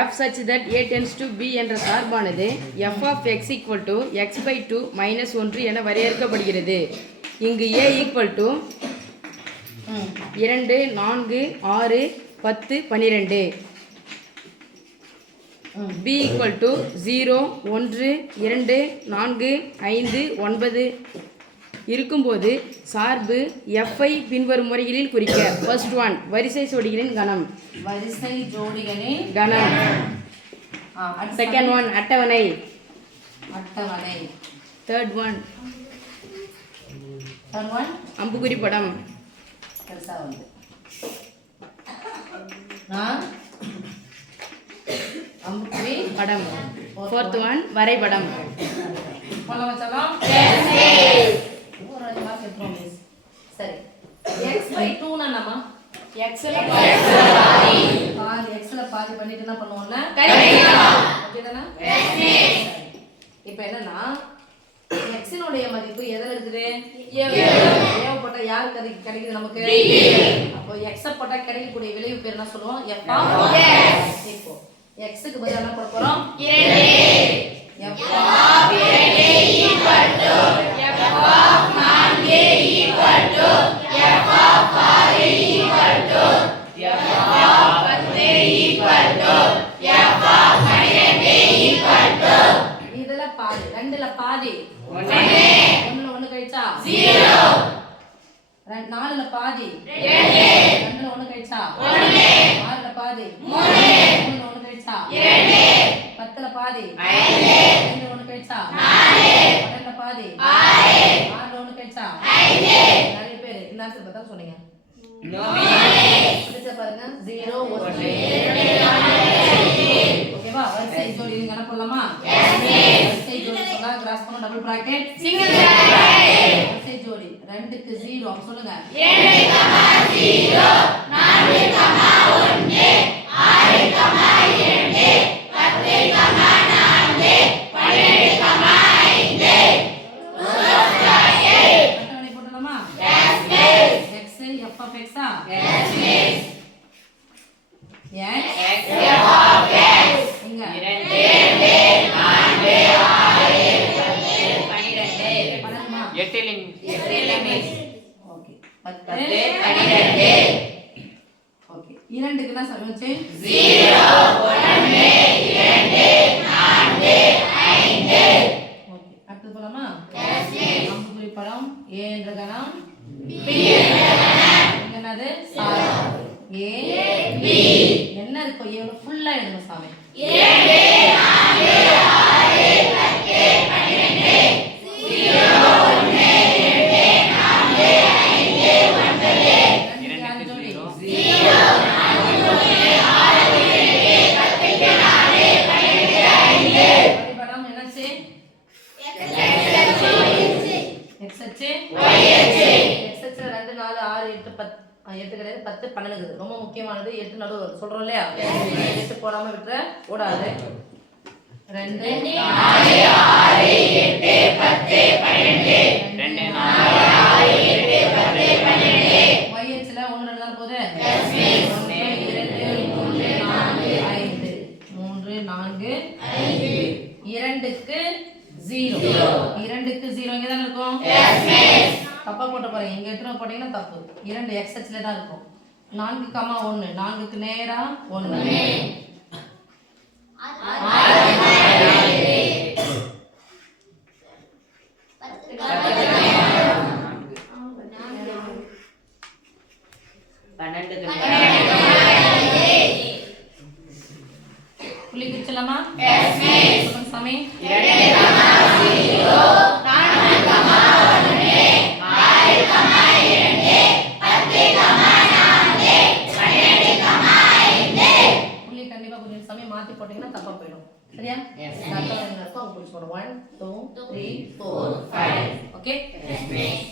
f such that a tends to b என்ற சார்பானது f of x equal to x/2 minus 1 என வரையறுக்கப்படுகிறது. இங்கு a equal to 2, 4, 6, 10, 12. b equal to 0, 1, 2, 4, 5, 9 இருக்கும்போது சார்பு f ஐ பின்வரும் முறைகளில் குறிக்க. ஃபர்ஸ்ட் ஒன், வரிசை ஜோடிகளின் கணம். வரிசை ஜோடிகளின் கணம். செகண்ட் ஒன், அட்டவணை. அட்டவணை. தேர்ட் ஒன், அம்புக்குறி படம். பெருசா வந்து அம்புக்குறி படம். ஃபோர்த் ஒன், வரைபடம். போல வச்சலாம். சரி, x/2 னா என்னமா? x ல பாதி x ல பாதி பண்ணிட்டு என்ன பண்ணுவோம்ல? கழிக்கலாம். ஓகேதானா? இப்போ என்னன்னா x னுடைய மதிப்பு எதுல இருக்குது? a போட்டா யார் கிடைக்குது நமக்கு? அப்போ x போட்டா கிடைக்கக்கூடிய விளைவு பேர் என்ன சொல்லுவோம்? f of x. இப்போ x க்கு பதிலா என்ன போட போறோம்? 2. f of 2 equal to f of 4 equal to f of 6 equal to f of 10 equal to f of 12 equal to இதெಲ್ಲ பாதி. ரெண்டுல பாதி 1. ஒண்ணுல ஒண்ணு கழிச்சா 0. 4ல பாதி 2. ரெண்டுல ஒண்ணு கழிச்சா 1. 6ல பாதி 3. ஒண்ணுல ஒண்ணு கழிச்சா 2. 10ல பாதி 5. ரெண்டுல ஒண்ணு கழிச்சா 4. 12ல பாதி 6. 6ல ஒண்ணு கழிச்சா 5. நிறைய பேர் இந்த ஆன்சர் பார்த்தா சொன்னீங்க. பிடிச்ச பாருங்க 0 1 ஓகேவா? வரிசை ஜோடி கணக்கு போடலாமா? வரிசை ஜோடி சொன்னா கிராஸ் பண்ண டபுள் பிராக்கெட் சிங்கிள் பிராக்கெட். வரிசை ஜோடி 2 க்கு 0 அப்ப சொல்லுங்க. 2, 0, 4, 1, 6, 2, 10, 4, 12, 5. அட்டவணை போடலாமா? x f of x ah? x f of x இங்க 2, 4, 6, 12 பண்ணலாமா? 8 ஓகே 10 12 ஓகே. 2 க்கு என்ன சமச்சு? 0 1 2 4 5 ஓகே. அடுத்து போலாமா? அம்புக்குறி படம். a என்ற கணம், b என்ற கணம். என்னது? சார்பு a b. என்ன இருக்கு? a ல ஃபுல்லா எழுதணும் சாமி. 2 4 6 10 12 0 1 2 4 5 9 2 ஜோடி 0 4 6 10 4 12 5 படம் என்னச்சு? x அச்சு y அச்சு. x அச்சுல 2 4 6 8 10 8 கிடையாது 10 12 இருக்குது. ரொம்ப முக்கியமானது 8 நடுவுல சொல்றோம் இல்லையா? 8 போடாம விட்டுற கூடாது. 2 4 6 8 10 12 2 4 6 8 10 12 y அச்சுல 1 2 தான் போகுது. 1 2 3 4 5 3 4 5 2 க்கு 0 2 க்கு 0 இங்க தான் இருக்கும். தப்பா போட்டு பாருங்க. இங்க எத்தனை போட்டீங்கன்னா தப்பு. 2 x அச்சுல தான் இருக்கும். 4, 1 4 க்கு நேரா 1 புள்ளி குறிச்சலாமா? சொல்லுங்க சாமி. 2 0 4 1 6 2 10 4 12 5 புள்ளி கண்டிப்பா புரியுது சாமி. மாத்தி போட்டீங்கன்னா தப்பா போயிடும். சரியா? நான் தான் என்ன இருக்கும்? உங்களுக்கு சொல்றேன். 1 2 3 4 5 ஓகே.